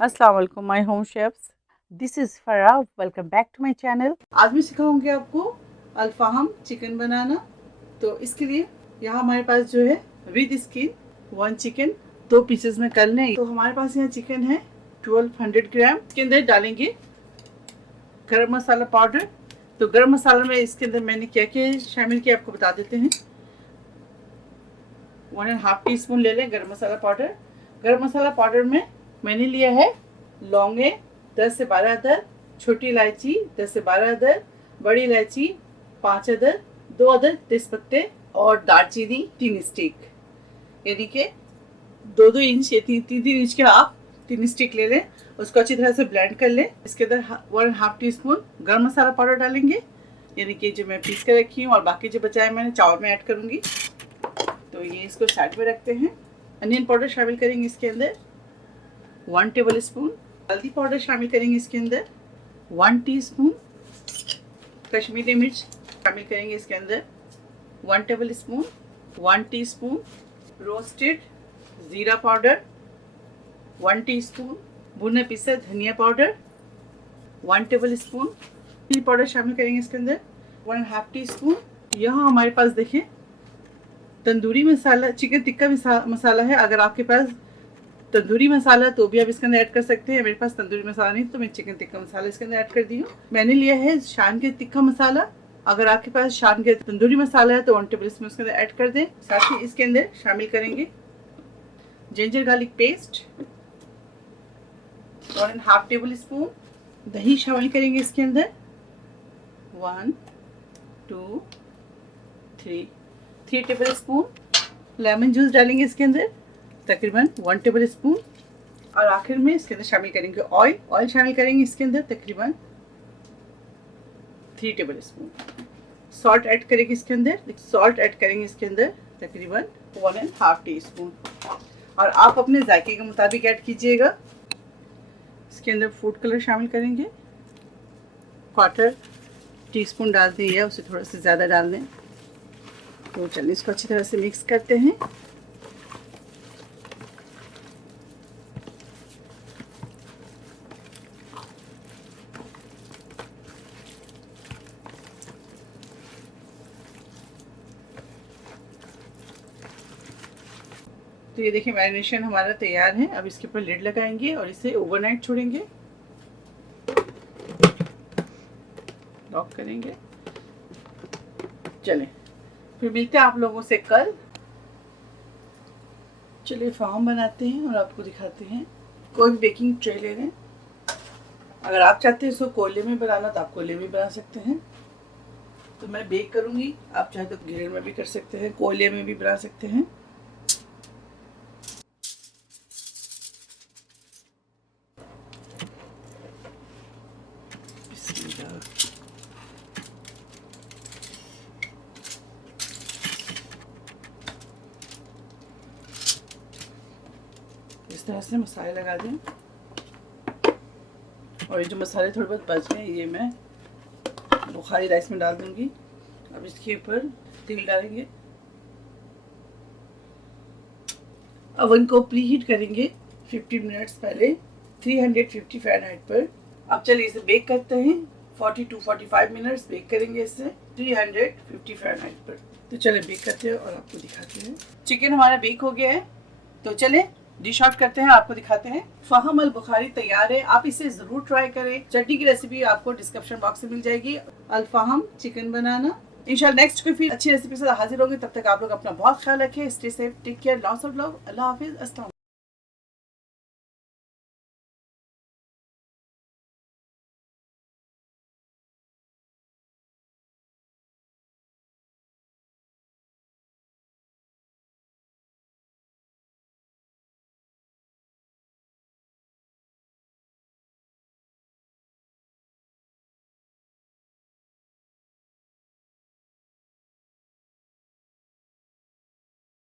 अस्सलाम वालेकुम my home chefs, this is Farah. Welcome back to my channel. आज मैं सिखाऊंगी आपको अल्फाहम चिकन बनाना। तो इसके लिए यहाँ हमारे पास जो है विद स्किन 1 चिकन 2 पीसेस में करने हैं। तो हमारे पास यहाँ चिकन है 1200 ग्राम। इसके अंदर डालेंगे गरम मसाला पाउडर। तो गरम मसाला में इसके अंदर मैंने क्या क्या शामिल किया आपको बता देते हैं। 1.5 टीस्पून ले लें गरम मसाला पाउडर। गरम मसाला पाउडर में मैंने लिया है लौंगे 10 से 12 अदर, छोटी इलायची 10 से 12 अदर, बड़ी इलायची 5 अदर, 2 अदर तेजपत्ते और दालचीनी 3 स्टिक, यानी कि 2-2 इंच या 3-3 इंच के आप 3 स्टिक ले लें। उसको अच्छी तरह से ब्लेंड कर लें। इसके अंदर 1.5 टीस्पून गरम मसाला पाउडर डालेंगे, यानी कि जो मैं पीस कर रखी हूँ, और बाकी जो बचा है मैंने चावल में ऐड करूँगी। तो ये इसको साइड में रखते हैं। अनियन पाउडर शामिल करेंगे इसके अंदर 1 टेबल स्पून। हल्दी पाउडर शामिल करेंगे इसके अंदर 1 टीस्पून। कश्मीरी मिर्च शामिल करेंगे इसके अंदर 1 टेबल स्पून। 1 टीस्पून रोस्टेड ज़ीरा पाउडर 1 टीस्पून। भुना पिसा धनिया powder 1 tablespoon. Chilli powder शामिल करेंगे इसके अंदर 1.5 टीस्पून। यहाँ हमारे पास देखें तंदूरी मसाला, चिकन टिक्का मसाला है। अगर आपके पास तंदूरी मसाला तो भी आप इसके अंदर ऐड कर सकते हैं। मेरे पास तंदूरी मसाला नहीं तो मैं चिकन टिक्का मसाला इसके अंदर ऐड कर दी हूँ। मैंने लिया है शान के तिक्का मसाला। अगर आपके पास शान के तंदूरी मसाला है तो 1 टेबल स्पून उसके अंदर ऐड कर दें। साथ ही इसके अंदर शामिल करेंगे ginger garlic paste 1.5 table spoon. दही शामिल करेंगे इसके अंदर 1 2 3 टेबल स्पून। लेमन जूस डालेंगे इसके अंदर तकरीबन 1 टेबल स्पून। और आखिर में इसके अंदर शामिल करेंगे ऑयल शामिल करेंगे इसके अंदर तकरीबन 3 टेबल स्पून। सॉल्ट ऐड करेंगे इसके अंदर तकरीबन 1.5 टीस्पून। और आप अपने जायके के मुताबिक ऐड कीजिएगा। इसके अंदर फूड कलर शामिल करेंगे 1/4 टीस्पून डाल दें या उसे थोड़ा सा ज़्यादा डाल दें। तो चलिए इसको अच्छी तरह से मिक्स करते हैं। तो ये देखिए मैरिनेशन हमारा तैयार है। अब इसके ऊपर लिड लगाएंगे और इसे ओवरनाइट छोड़ेंगे। लॉक करेंगे। चलें फिर मिलते हैं आप लोगों से कल। चलिए फार्म बनाते हैं और आपको दिखाते हैं। कोई भी बेकिंग ट्रे ले लें। अगर आप चाहते हैं इसको कोयले में बनाना तो आप कोयले में बना सकते हैं। तो मैं बेक करूँगी, आप चाहे तो ग्रिल में भी कर सकते हैं, कोयले में भी बना सकते हैं। इस तरह से मसाले लगा दें। और ये जो मसाले थोड़े बहुत बच गए ये मैं बुखारी राइस में डाल दूंगी। अब इसके ऊपर तेल डालेंगे। ओवन को प्री हीट करेंगे 50 मिनट्स पहले 350 फ़ारेनहाइट पर। अब चलिए इसे बेक करते हैं। 40 to 45 मिनट्स बेक करेंगे इसे 350 फ़ारेनहाइट पर। तो चले बेक करते हैं और आपको दिखाते हैं। चिकन हमारा बेक हो गया है। तो चले डिश आउट करते हैं, आपको दिखाते हैं। फ़हम अल बुखारी तैयार है। आप इसे ज़रूर ट्राई करें। चटनी की रेसिपी आपको डिस्क्रिप्शन बॉक्स में मिल जाएगी। अल्फाहम चिकन बनाना। इंशाल्लाह नेक्स्ट कोई फिर अच्छी रेसिपी से हाजिर होंगे। तब तक आप लोग अपना बहुत ख्याल रखें। Stay safe, take care, lots of love. अल्लाह हाफिज़। अस्सलाम।